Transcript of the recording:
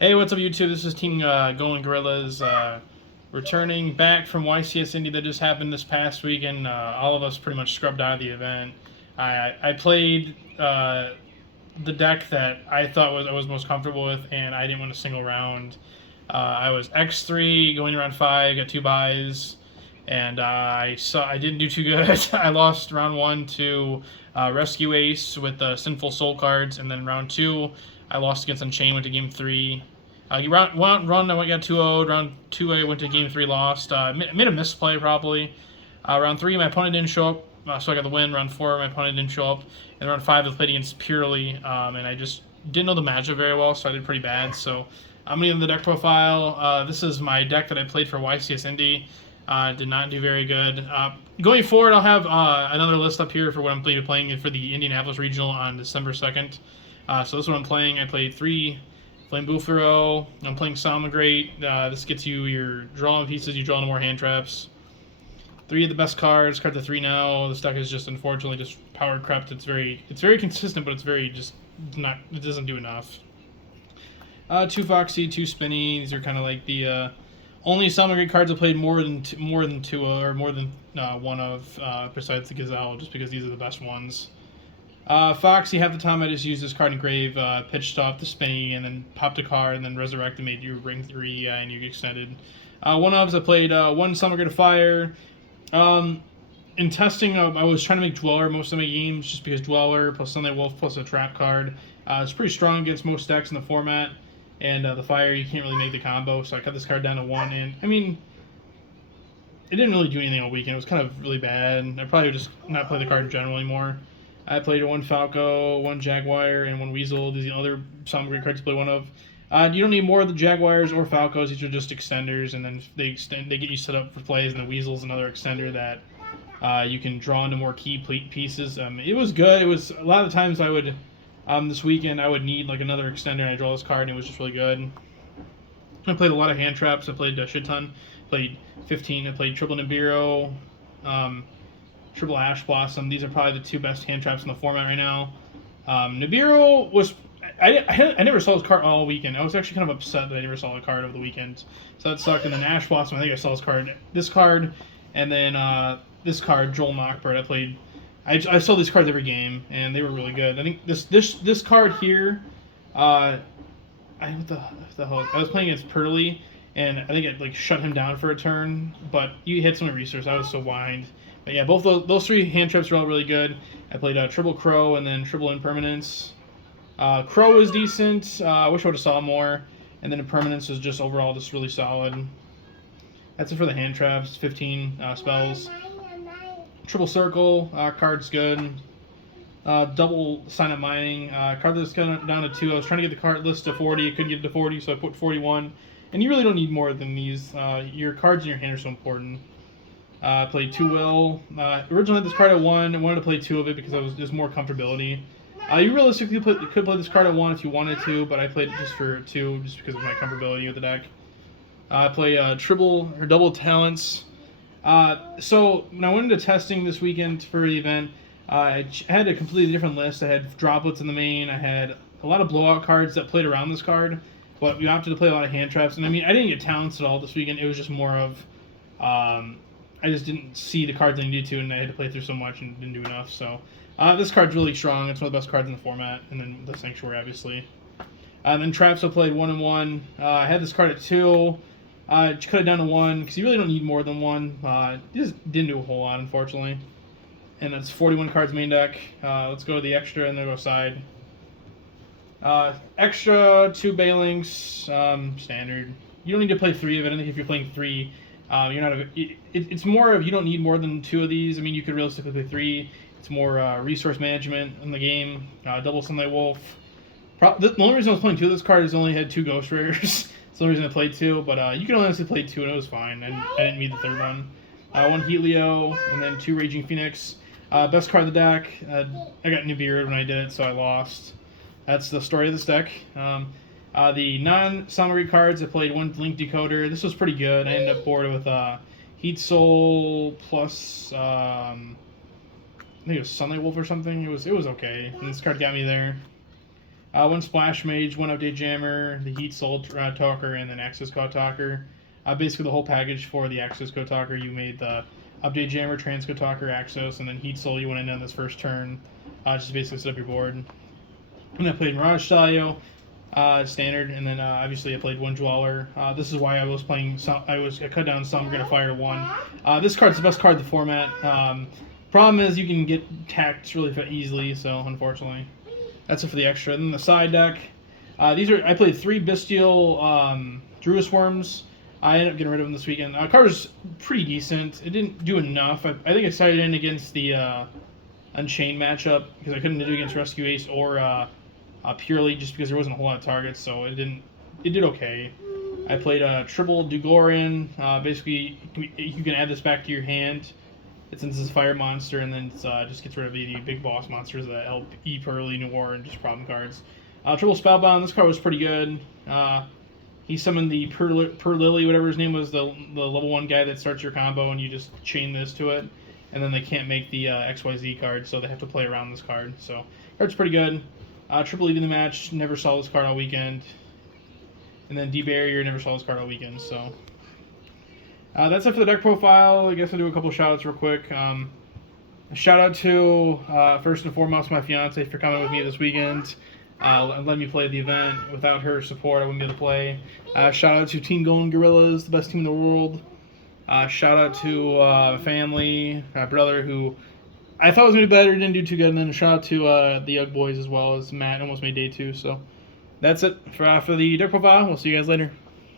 Hey, what's up, YouTube? This is Team Going Gorillas, returning back from YCS Indy that just happened this past weekend. All of us pretty much scrubbed out of the event. I played the deck that I thought I was most comfortable with, and I didn't win a single round. I was X3 going to round 5, got 2 buys, and I didn't do too good. I lost round 1 to Rescue Ace with the Sinful Soul cards, and then round 2 I lost against Unchained, went to game 3. Round I got 2-0. Round 2 I went to game 3, lost. Made a misplay probably. Round 3 my opponent didn't show up, so I got the win. Round 4 my opponent didn't show up, and round 5 I played against Purely, and I just didn't know the matchup very well, so I did pretty bad. So I'm gonna the deck profile. This is my deck that I played for YCS Indy. Did not do very good. Going forward, I'll have another list up here for what I'm playing for the Indianapolis Regional on December 2nd. So this is what I'm playing. I played 3 Flame Bufero. I'm playing salamangreat. This gets you your drawing pieces. You draw no more hand traps. 3 of the best cards. Card to 3 now. This deck is just unfortunately just power crept. It's very consistent, but it's very just not. It doesn't do enough. 2 Foxy, 2 Spinny. These are kind of like the only salamangreat cards I played more than two or more than one of besides the Gazelle, just because these are the best ones. Foxy, half the time I just used this card in grave, pitched off the Spinny, and then popped a card, and then resurrected, made you ring 3, and you extended. One ofs, I played 1 Salamangreat of Fire. In testing, I was trying to make Dweller most of my games, just because Dweller plus Sunlight Wolf plus a trap card. It's pretty strong against most decks in the format, and the Fire, you can't really make the combo, so I cut this card down to 1, and, I mean, it didn't really do anything all weekend. It was kind of really bad. I probably would just not play the card in general anymore. I played 1 Falco, 1 Jaguar, and 1 Weasel. These are the other Salamangreat cards to play one of. You don't need more of the Jaguars or Falcos. These are just extenders, and then they get you set up for plays. And the Weasel's another extender that you can draw into more key pieces. It was good. It was a lot of the times I would this weekend I would need like another extender, and I draw this card, and it was just really good. I played a lot of hand traps. I played a shit ton. Played 15. I played Triple Nibiru. Triple Ash Blossom. These are probably the 2 best hand traps in the format right now. Nibiru was... I never saw his card all weekend. I was actually kind of upset that I never saw the card over the weekend. So that sucked. And then Ash Blossom, I think I saw this card, and then this card, Joel Knockbird. I saw these cards every game, and they were really good. I think this card here, what the hell? I was playing against Purley, and I think it like shut him down for a turn, but you hit some resource. I was so behind. But yeah, both those 3 hand traps are all really good. I played Triple Crow and then Triple Impermanence. Crow was decent. I wish I would have saw more. And then Impermanence was just overall just really solid. That's it for the hand traps. 15 spells. Triple Circle, card's good. Double Sign Up Mining. Card list down to 2. I was trying to get the card list to 40. I couldn't get it to 40, so I put 41. And you really don't need more than these. Your cards in your hand are so important. Played 2 Will. Originally had this card at 1. I wanted to play 2 of it because there's more comfortability. You realistically could play this card at 1 if you wanted to, but I played it just for 2 just because of my comfortability with the deck. I play triple or double talents. So when I went into testing this weekend for the event, I had a completely different list. I had droplets in the main. I had a lot of blowout cards that played around this card, but we opted to play a lot of hand traps. And I mean, I didn't get talents at all this weekend. It was just more of I just didn't see the cards I needed to, and I had to play through so much and didn't do enough. So this card's really strong. It's one of the best cards in the format, and then the Sanctuary, obviously. Then Traps, I played 1 and 1. I had this card at 2. Cut it down to 1 because you really don't need more than 1. It just didn't do a whole lot, unfortunately. And that's 41 cards main deck. Let's go to the extra and then go side. Extra 2 Bailings, standard. You don't need to play 3 of it. I think if you're playing 3. You're not. It's more of you don't need more than 2 of these. I mean, you could realistically play 3. It's more resource management in the game. Double Sunlight Wolf. The only reason I was playing 2 of this card is I only had 2 Ghost Rares. That's the only reason I played 2. But you can honestly play 2 and it was fine. I didn't need the 3rd one. 1 Helio and then 2 Raging Phoenix. Best card of the deck. I got Nibiru when I did it, so I lost. That's the story of this deck. The non-Salamangreat cards, I played 1 Link Decoder. This was pretty good. I ended up bored with Heat Soul plus I think it was Sunlight Wolf or something. It was okay. And this card got me there. One Splash Mage, one Update Jammer, the Heat Soul Talker, and then Access Code Talker. Basically, the whole package for the Access Code Talker, you made the Update Jammer, Transcode Talker, Access, and then Heat Soul you went in on this first turn. Just basically set up your board. And I played Mirage Stalio, standard, and then obviously I played one Dweller. This is why I was playing. I cut down some. Gonna fire to one. This card's the best card in the format. Problem is you can get tacked really easily, so unfortunately, that's it for the extra. Then the side deck. I played 3 Bestial Druis Worms. I ended up getting rid of them this weekend. Card was pretty decent. It didn't do enough. I think I sided in against the Unchained matchup because I couldn't do it against Rescue Ace or Purely just because there wasn't a whole lot of targets, so it did okay. I played a triple Dugorian. Basically, you can add this back to your hand. Since it's a fire monster, and then it just gets rid of the big boss monsters that help Purely, Noir, and just problem cards. Triple Spellbound. This card was pretty good. He summoned the Lily, whatever his name was, the level 1 guy that starts your combo, and you just chain this to it. And then they can't make the XYZ card, so they have to play around this card. So, card's pretty good. Triple Leaving the match, never saw this card all weekend. And then D-Barrier, never saw this card all weekend, so. That's it for the deck profile. I guess I'll do a couple shout-outs real quick. A shout-out to, first and foremost, my fiance for coming with me this weekend. And letting me play the event. Without her support, I wouldn't be able to play. Shout-out to Team Golden Gorillas, the best team in the world. Shout-out to family, my brother, who I thought was going to be better, didn't do too good. And then a shout-out to the Young Boys as well as Matt, almost made day 2. So that's it for the deck profile. We'll see you guys later.